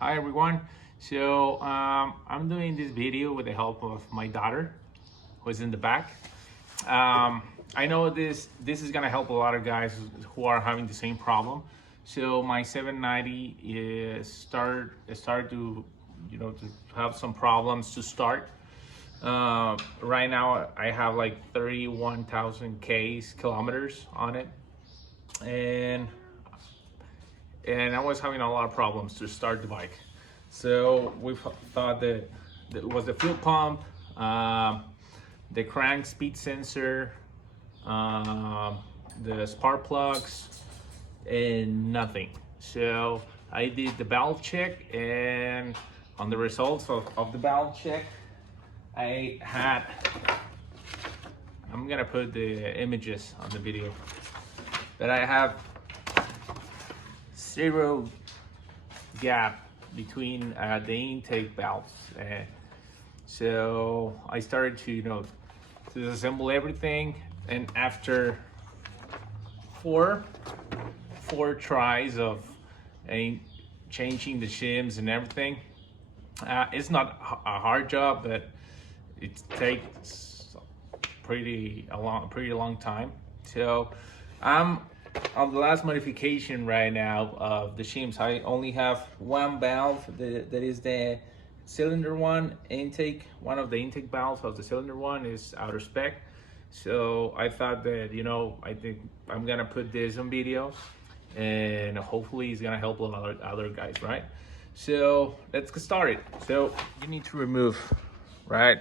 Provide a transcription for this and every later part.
Hi everyone. I'm doing this video with the help of my daughter, who's in the back. I know this is gonna help a lot of guys who are having the same problem. So my 790 is started to to have some problems to start. Right now I have like 31,000 kilometers on it, and I was having a lot of problems to start the bike. So we thought that it was the fuel pump, the crank speed sensor, the spark plugs, and nothing. So I did the valve check, and on the results of the valve check, I'm gonna put the images on the video, that I have zero gap between the intake valves. So I started to to disassemble everything, and after four tries of changing the shims and everything, it's not a hard job, but it takes a pretty long time. So I'm on the last modification right now of the shims. I only have one valve that is the cylinder one intake. One of the intake valves of the cylinder one is out of spec. So I thought that, I think I'm gonna put this on video, and hopefully it's gonna help a lot of other guys, right? So let's get started. So you need to remove, right,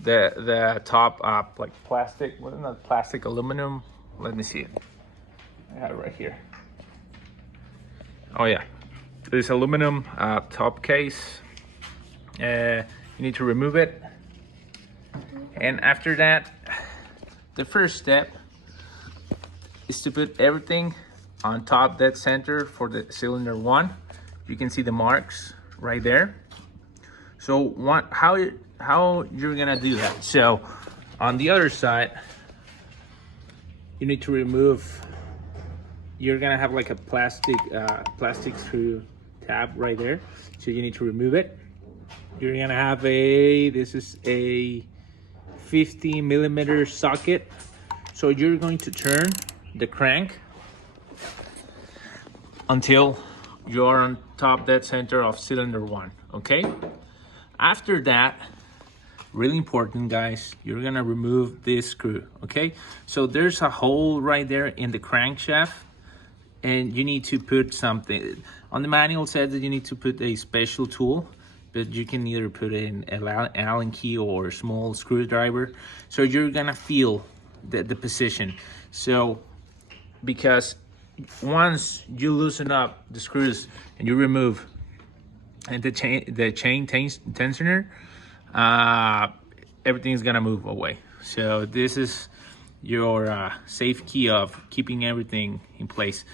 the top like plastic, well, not plastic, aluminum. Let me see it. I have it right here. Oh yeah, this aluminum top case. You need to remove it, and after that, the first step is to put everything on top dead center for the cylinder one. You can see the marks right there. So how you're gonna do that? So on the other side, you need to remove. You're gonna have like a plastic screw tab right there. So you need to remove it. You're gonna have this is a 50mm socket. So you're going to turn the crank until you're on top dead center of cylinder one, okay? After that, really important guys, you're gonna remove this screw, okay? So there's a hole right there in the crankshaft, and you need to put something. On the manual says that you need to put a special tool, but you can either put in an Allen key or a small screwdriver. So you're gonna feel the position. So because once you loosen up the screws and you remove and the chain tensioner, everything's gonna move away. So this is your safe key of keeping everything in place.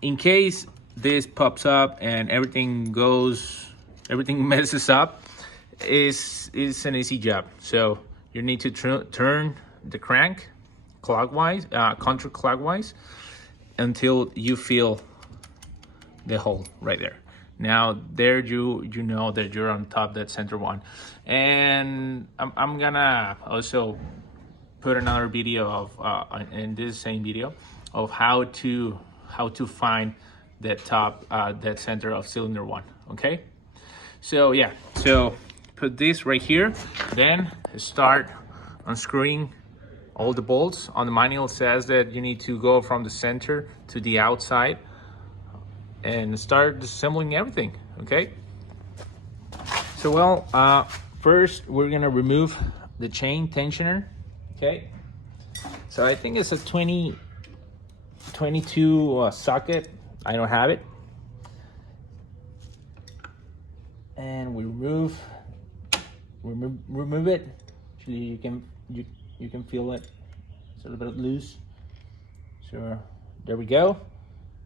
In case this pops up and everything messes up, is an easy job. So you need to turn the crank clockwise, counterclockwise, until you feel the hole right there. Now there you know that you're on top that center one. And I'm gonna also put another video of in this same video of how to find that top that center of cylinder one, okay? So yeah, so put this right here, then start unscrewing all the bolts. On the manual says that you need to go from the center to the outside and start disassembling everything, okay? So first we're gonna remove the chain tensioner, okay? So I think it's a 22 socket. I don't have it. And we remove it. Actually, you can feel it. It's a little bit loose. So there we go.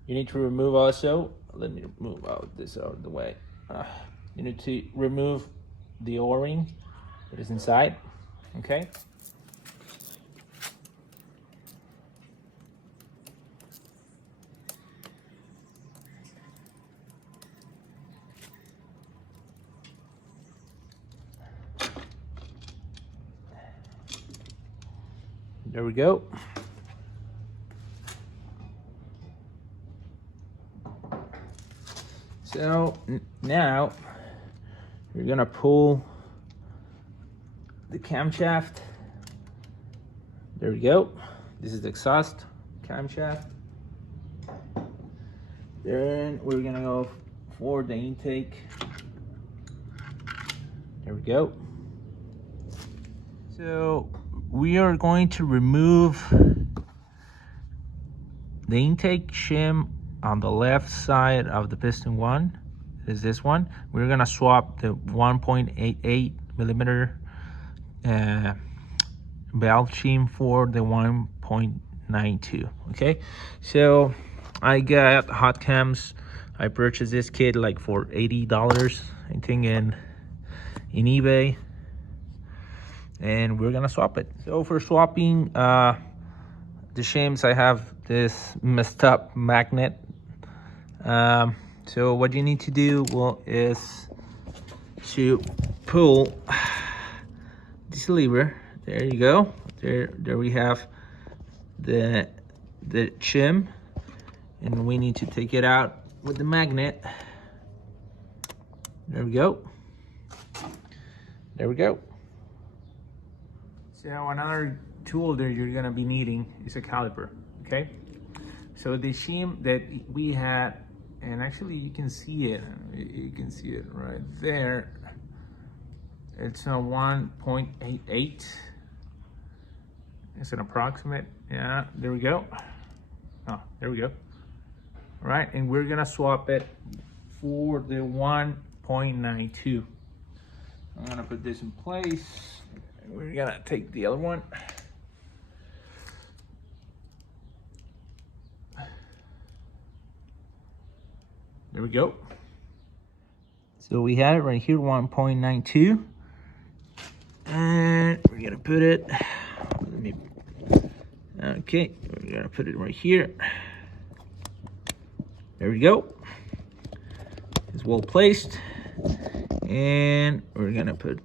You need to remove also. Let me move this out of the way. You need to remove the O-ring that is inside. Okay. There we go. So now you're gonna pull the camshaft. There we go. This is the exhaust camshaft. Then we're gonna go for the intake. There we go. So we are going to remove the intake shim on the left side of the piston one. Is this one. We're gonna swap the 1.88 millimeter valve shim for the 1.92. Okay, so I got hot cams. I purchased this kit like for $80, I think, in eBay, and we're gonna swap it. So for swapping the shims, I have this messed up magnet. So what you need to do, well, is to pull this lever. There you go. There we have the shim, and we need to take it out with the magnet. There we go. There we go. So another tool that you're gonna be needing is a caliper, okay? So the shim that we had, and actually you can see it right there. It's a 1.88. It's an approximate, yeah, there we go. Oh, there we go. All right, and we're gonna swap it for the 1.92. I'm gonna put this in place. We're gonna take the other one. There we go. So we have it right here, 1.92. And we're gonna put it, okay, we're gonna put it right here. There we go. It's well placed. And we're gonna put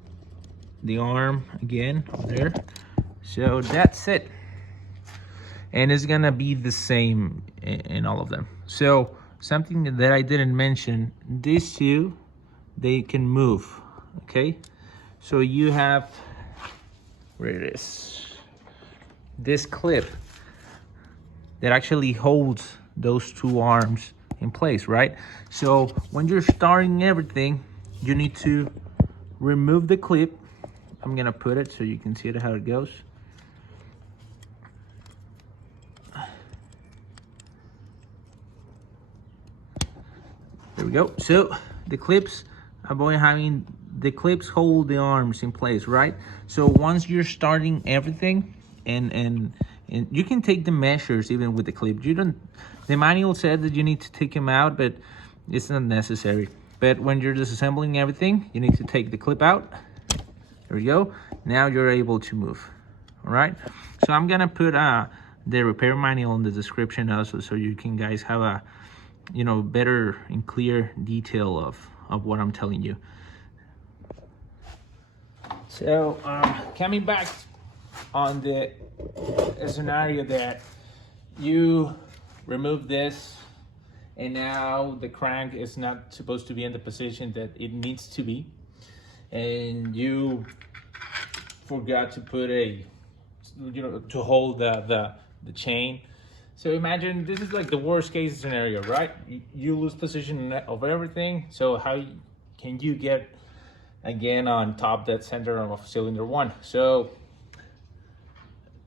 the arm again there. So that's it. And it's gonna be the same in all of them. So something that I didn't mention, these two, they can move, okay? So you have, where it is, this clip that actually holds those two arms in place, right? So when you're starting everything, you need to remove the clip. I'm gonna put it so you can see it, how it goes. There we go. So the clips, the clips hold the arms in place, right? So once you're starting everything, and you can take the measures even with the clip. The manual said that you need to take them out, but it's not necessary. But when you're disassembling everything, you need to take the clip out. There we go. Now you're able to move. All right. So I'm gonna put the repair manual in the description also, so you can guys have a better and clear detail of what I'm telling you. So coming back on the scenario that you remove this, and now the crank is not supposed to be in the position that it needs to be, and you forgot to put to hold the chain. So imagine this is like the worst case scenario, right? You lose position of everything. So how can you get again on top dead center of cylinder one? So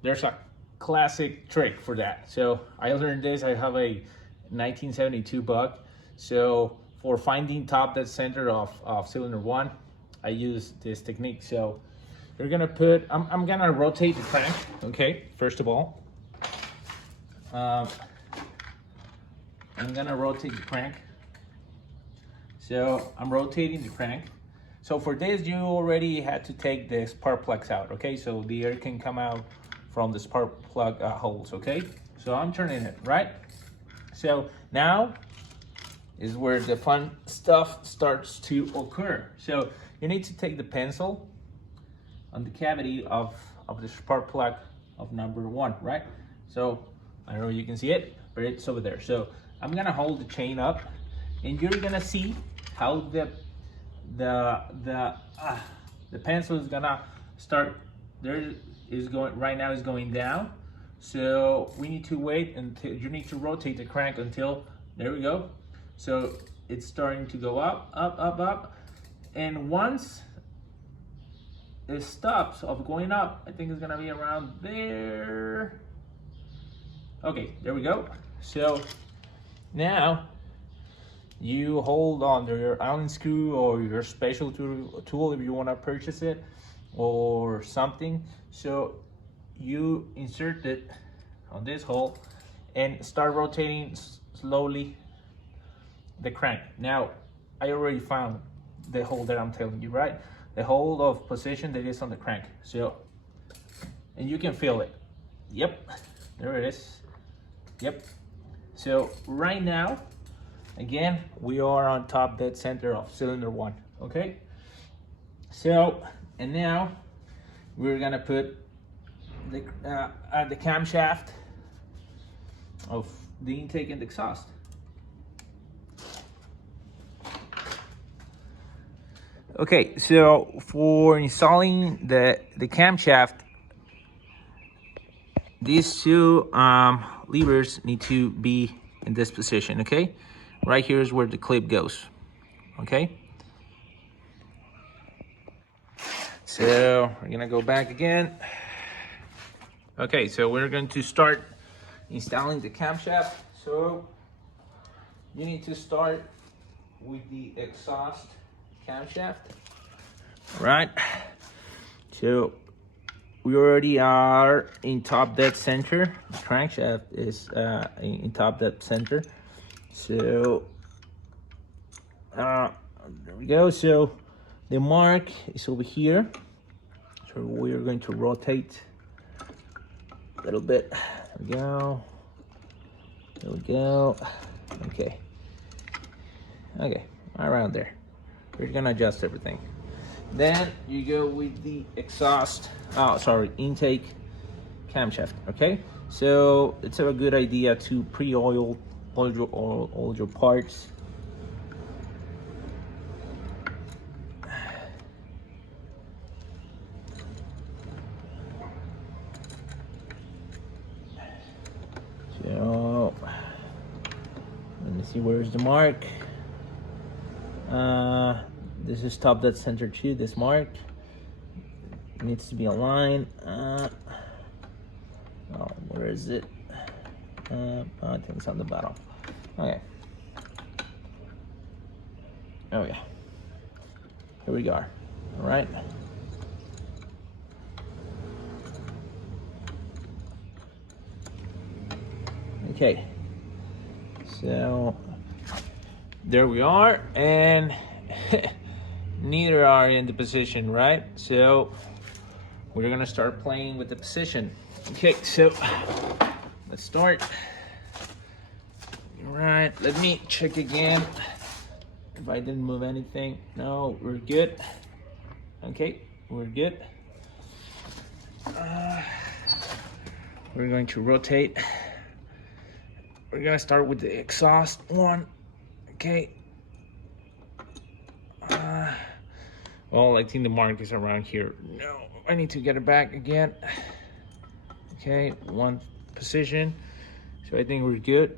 there's a classic trick for that. So I learned this. I have a 1972 bug. So for finding top dead center of cylinder one, I use this technique. So you're gonna put, I'm gonna rotate the crank, okay, first of all. I'm gonna rotate the crank. So I'm rotating the crank. So for this, you already had to take the spark plugs out, okay? So the air can come out from the spark plug holes, okay? So I'm turning it, right? So now is where the fun stuff starts to occur. So you need to take the pencil on the cavity of the spark plug of number 1, right? So I don't know if you can see it, but it's over there. So I'm gonna hold the chain up, and you're gonna see how the pencil is gonna start. There is going right now is going down. So we need to wait until you need to rotate the crank until there we go. So it's starting to go up, up, up, up, and once it stops of going up, I think it's gonna be around there. Okay, there we go. So now you hold on to your Allen screw or your special tool if you want to purchase it or something. So you insert it on this hole and start rotating slowly the crank. Now I already found the hole that I'm telling you, right? The hole of position that is on the crank. So, and you can feel it. Yep, there it is. Yep. So right now, again, we are on top dead center of cylinder 1, okay? So, and now we're gonna put the camshaft of the intake and the exhaust. Okay, so for installing the camshaft, these two levers need to be in this position, okay? Right here is where the clip goes, okay? So we're gonna go back again. Okay, so we're going to start installing the camshaft. So you need to start with the exhaust camshaft, right? So we already are in top dead center. The crankshaft is in top dead center. So there we go. So the mark is over here. So we're going to rotate a little bit. There we go. There we go. Okay. Okay, around there. We're gonna adjust everything. Then you go with the exhaust, intake camshaft, okay? So it's a good idea to pre-oil all your parts. So let me see, where's the mark? This is top dead center too, this mark. It needs to be aligned. Where is it? I think it's on the bottom. Okay. Oh yeah. Here we go. All right. Okay. So there we are, and neither are in the position, right? So we're gonna start playing with the position. Okay, so let's start. All right, let me check again if I didn't move anything. No, we're good. Okay, we're good. We're going to rotate. We're gonna start with the exhaust one. Okay. Well, I think the mark is around here. No, I need to get it back again. Okay, one position. So I think we're good.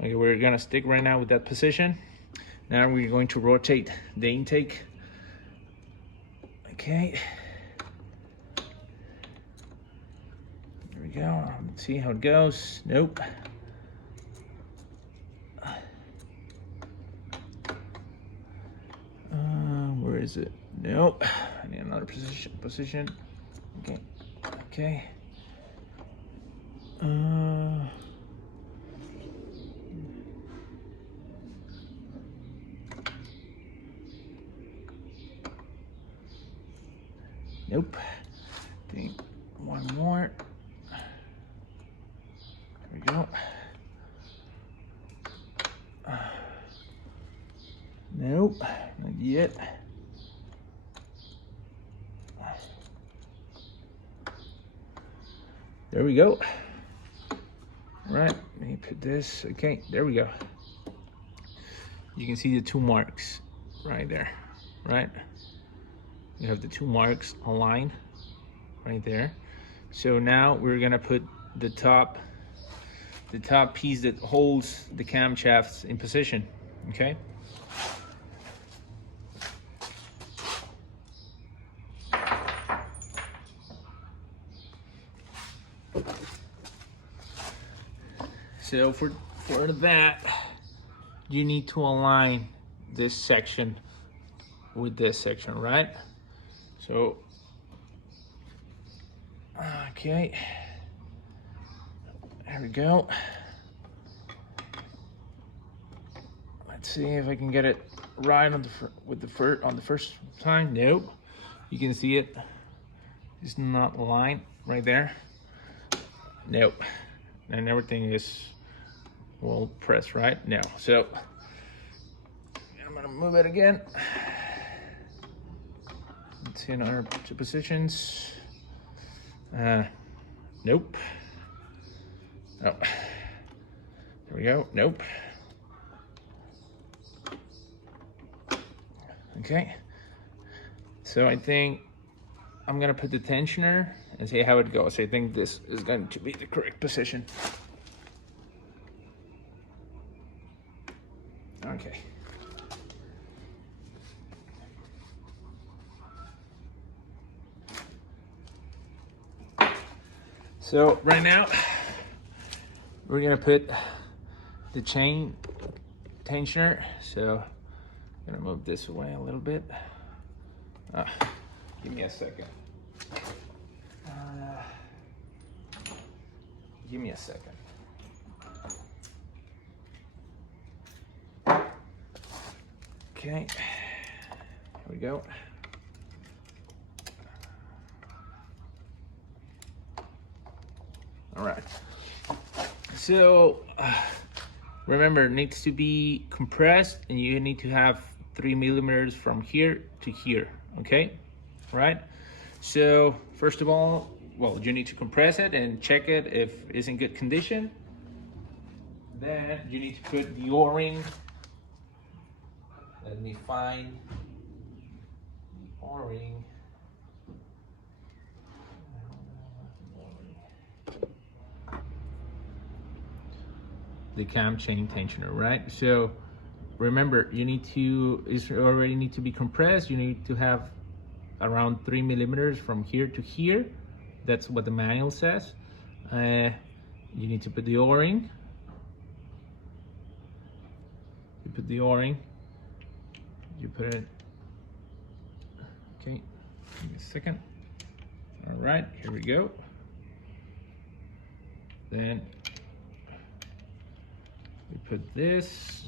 Okay, we're gonna stick right now with that position. Now we're going to rotate the intake. Okay. There we go. Let's see how it goes. Nope. Where is it? Nope. I need another position. Okay. Okay. Nope. I think one more. There we go. Nope, not yet. There we go. All right, let me put this. Okay, there we go. You can see the 2 marks right there, right? You have the 2 marks aligned right there. So now we're gonna put the top piece that holds the camshafts in position, okay? So for that, you need to align this section with this section, right? So, okay, there we go. Let's see if I can get it right on the first time. Nope. You can see it. It's not aligned right there. Nope. And everything is well pressed, right? No. So I'm gonna move it again. Let's see another 2 positions. Nope. Oh. There we go. Nope. Okay. So I think I'm gonna put the tensioner and see how it goes. I think this is going to be the correct position. Okay. So right now, we're gonna put the chain tensioner. So I'm gonna move this away a little bit. Give me a second. Give me a second. Okay, here we go. All right. So remember, it needs to be compressed, and you need to have 3 millimeters from here to here. Okay, right? So first of all, well, you need to compress it and check it if it's in good condition. Then you need to put the O-ring. Let me find the O-ring. The cam chain tensioner, right? So remember, it already need to be compressed. You need to have around 3 millimeters from here to here. That's what the manual says. You need to put the O-ring. You put the O-ring. You put it. Okay, give me a second. All right, here we go. Then we put this.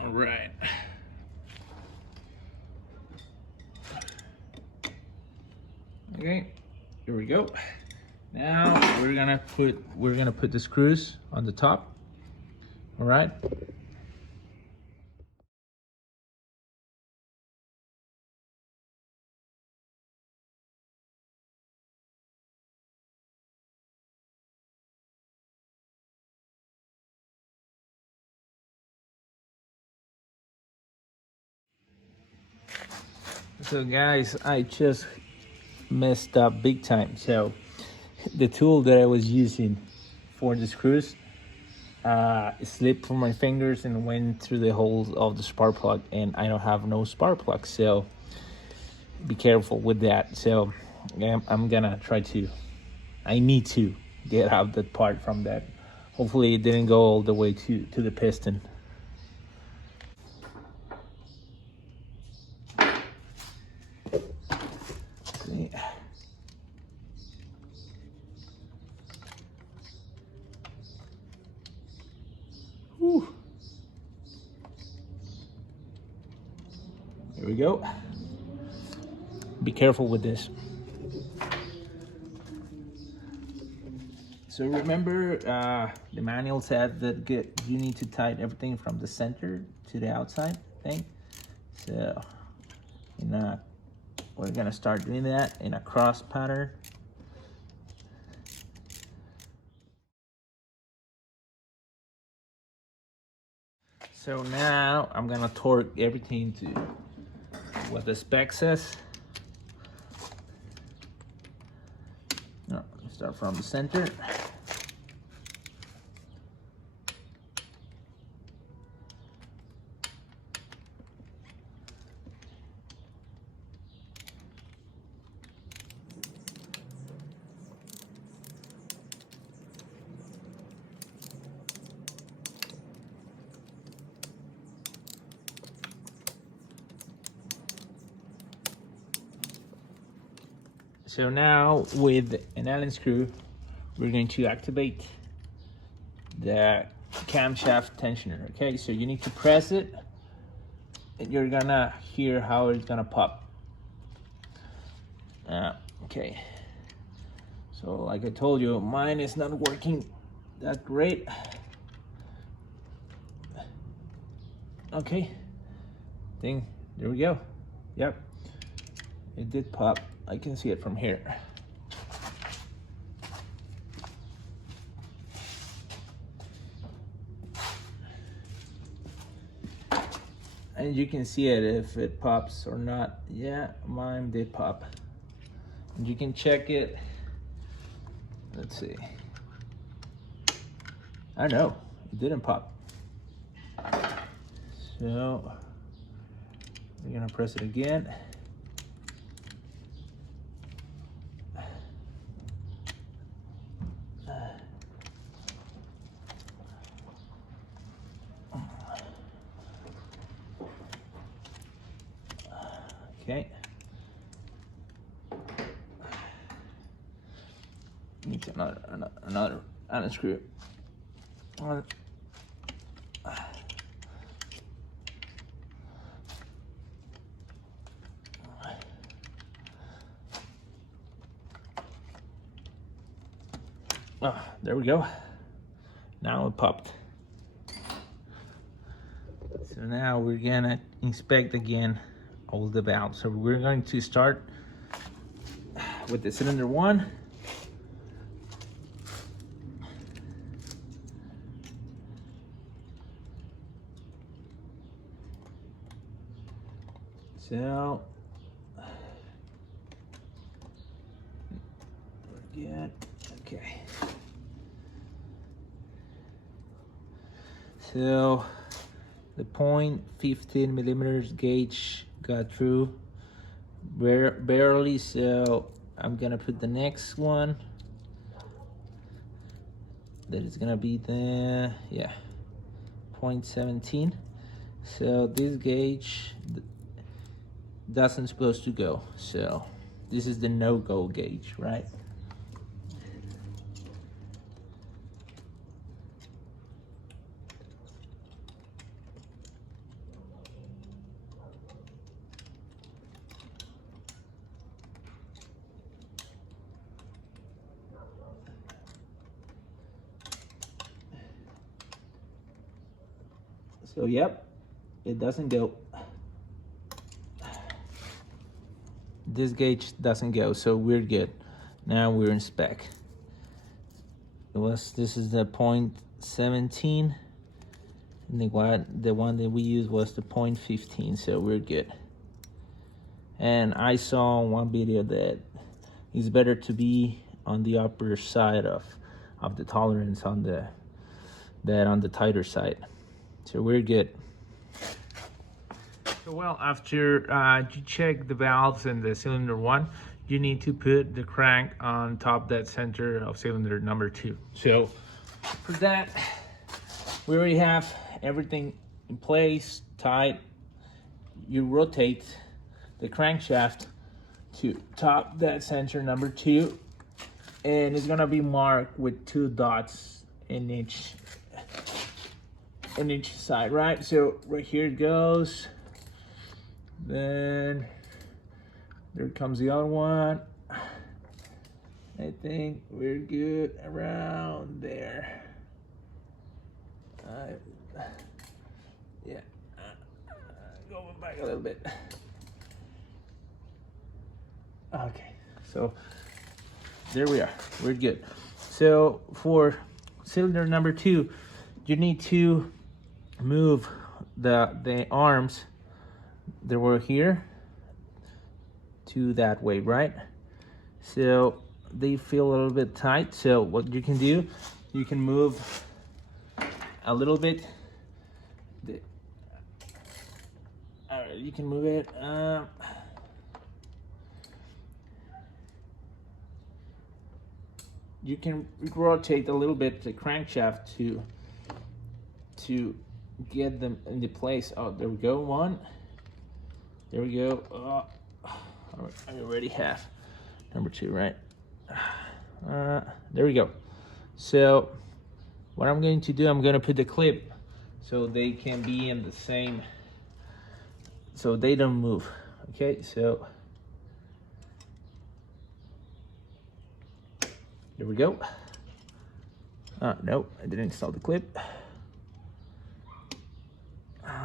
All right. Okay, here we go. Now we're gonna put the screws on the top. All right. So guys, I just messed up big time. So the tool that I was using for the screws slipped from my fingers and went through the holes of the spark plug, and I don't have no spark plug, so be careful with that. So I'm gonna try to, I need to get out that part from that. Hopefully it didn't go all the way to the piston. See. Whew. There we go. Be careful with this. So remember, the manual said that you need to tighten everything from the center to the outside thing. So we're gonna start doing that in a cross pattern. So now I'm gonna torque everything to what the spec says. No, start from the center. So now with an Allen screw, we're going to activate the camshaft tensioner. Okay, so you need to press it and you're gonna hear how it's gonna pop. Okay, so like I told you, mine is not working that great. Okay, there we go. Yep, it did pop. I can see it from here. And you can see it if it pops or not. Yeah, mine did pop. And you can check it. Let's see. I know, it didn't pop. So we're gonna press it again. Okay. Needs another unscrew. There we go. Now it popped. So now we're gonna inspect again all the valves. So we're going to start with the cylinder 1. So we're good. Okay. So the 0.15 millimeters gauge got through barely, so I'm gonna put the next one. That is gonna be the 0.17. So this gauge doesn't supposed to go, so this is the no-go gauge, right? So yep, it doesn't go. This gauge doesn't go, so we're good. Now we're in spec. This is the 0.17, and the one that we used was the 0.15, so we're good. And I saw in one video that it's better to be on the upper side of the tolerance on the tighter side. So we're good. So well, after you check the valves in the cylinder 1, you need to put the crank on top that center of cylinder number 2. So for that, we already have everything in place, tight. You rotate the crankshaft to top that center number 2, and it's gonna be marked with 2 dots in each side, right? So right here it goes, then there comes the other one, I think we're good around there. Yeah, going back a little bit. Okay, so there we are, we're good. So for cylinder number 2, you need to move the arms that were here to that way, right? So they feel a little bit tight. So what you can do, you can move a little bit. You can move it. You can rotate a little bit the crankshaft to get them into place. Oh, there we go. One. There we go. I already have number 2, right? There we go. So what I'm going to do, I'm going to put the clip so they can be in the same, so they don't move. Okay, so there we go. No, I didn't install the clip.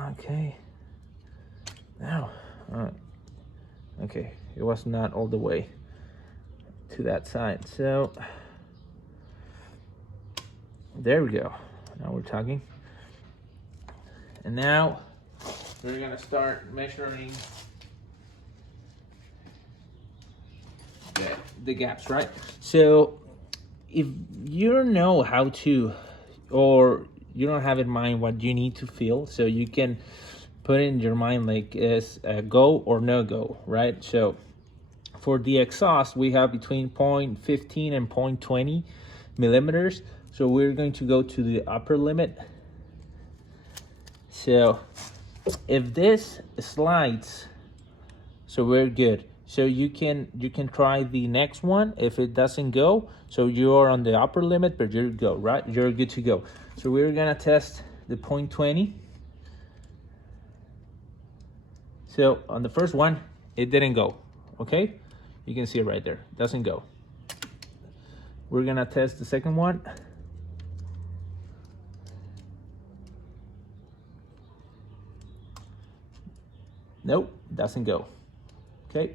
Okay. Now, okay, it was not all the way to that side. So there we go. Now we're talking. And now we're gonna start measuring the gaps, right? So if you don't know how to, or you don't have in mind what you need to feel, so you can put in your mind like is a go or no go, right? So for the exhaust, we have between 0.15 and 0.20 millimeters. So we're going to go to the upper limit. So if this slides, so we're good. So you can try the next one. If it doesn't go, so you're on the upper limit, but you're go, right? You're good to go. So we're gonna test the 0.20. So on the first one, it didn't go, okay? You can see it right there, doesn't go. We're gonna test the second one. Nope, doesn't go, okay?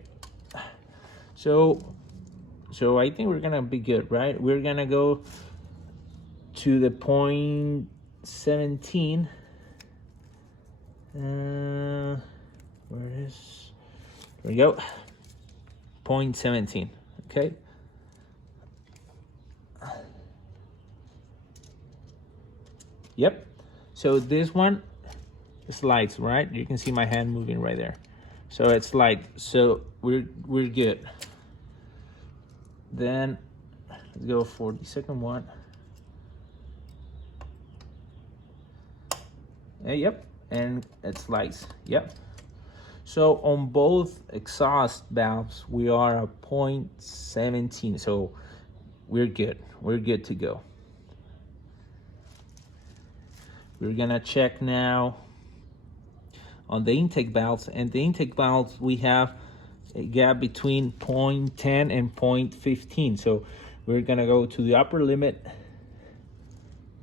So I think we're gonna be good, right? We're gonna go to the 0.17. Where is, there we go, 0.17, okay? Yep, so this one slides, right? You can see my hand moving right there. So it's slides, so we're good. Then let's go for the second one. Yep, and it slides, yep. So on both exhaust valves, we are at 0.17, so we're good to go. We're gonna check now on the intake valves, and the intake valves, we have a gap between 0.10 and 0.15. So we're gonna go to the upper limit.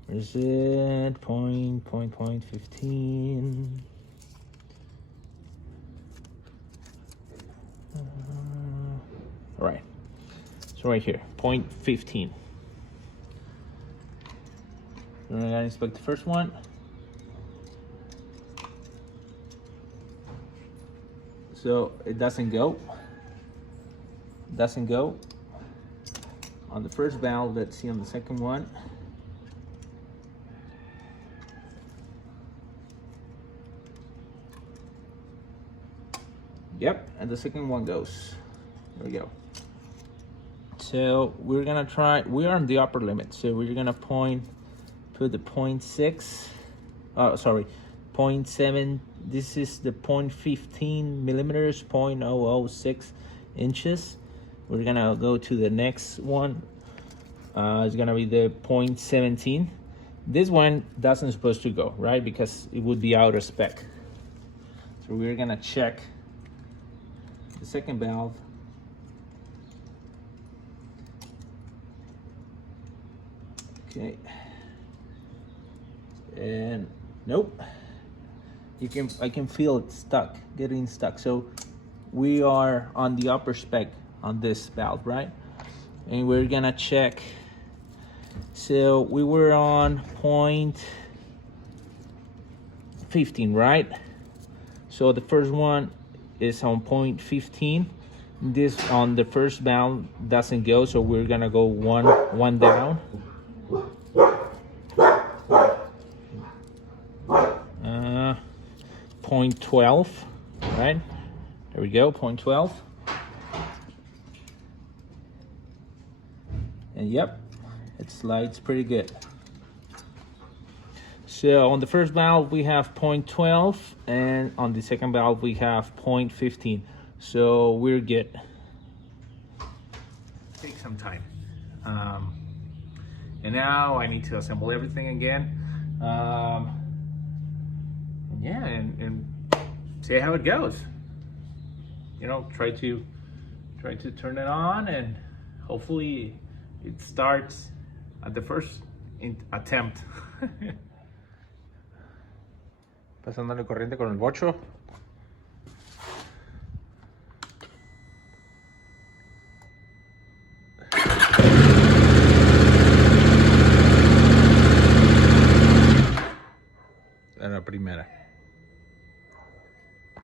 Where's it? 0.15. All right, so right here, 0.15. We're gonna inspect the first one. So it doesn't go. On the first valve. Let's see on the second one. Yep, and the second one goes. There we go. So we're gonna try, we are on the upper limit, so we're gonna put the 0.6, sorry, 0.7, this is the 0.15 millimeters, 0.006 inches. We're gonna go to the next one. It's gonna be the 0.17. This one doesn't supposed to go, right? Because it would be out of spec. So we're gonna check the second valve. Okay. And nope. I can feel it getting stuck. So we are on the upper spec on this valve, right? And we're gonna check. So we were on 0.15, right? So the first one is on 0.15. This on the first valve doesn't go, so we're gonna go one down. 0.12, right? There we go, 0.12. And yep, it slides pretty good. So on the first valve we have 0.12, and on the second valve we have 0.15. So we're good. Take some time. And now I need to assemble everything again. Yeah, and see how it goes. You know, try to turn it on, and hopefully it starts at the first attempt. Pasándole corriente con el bocho.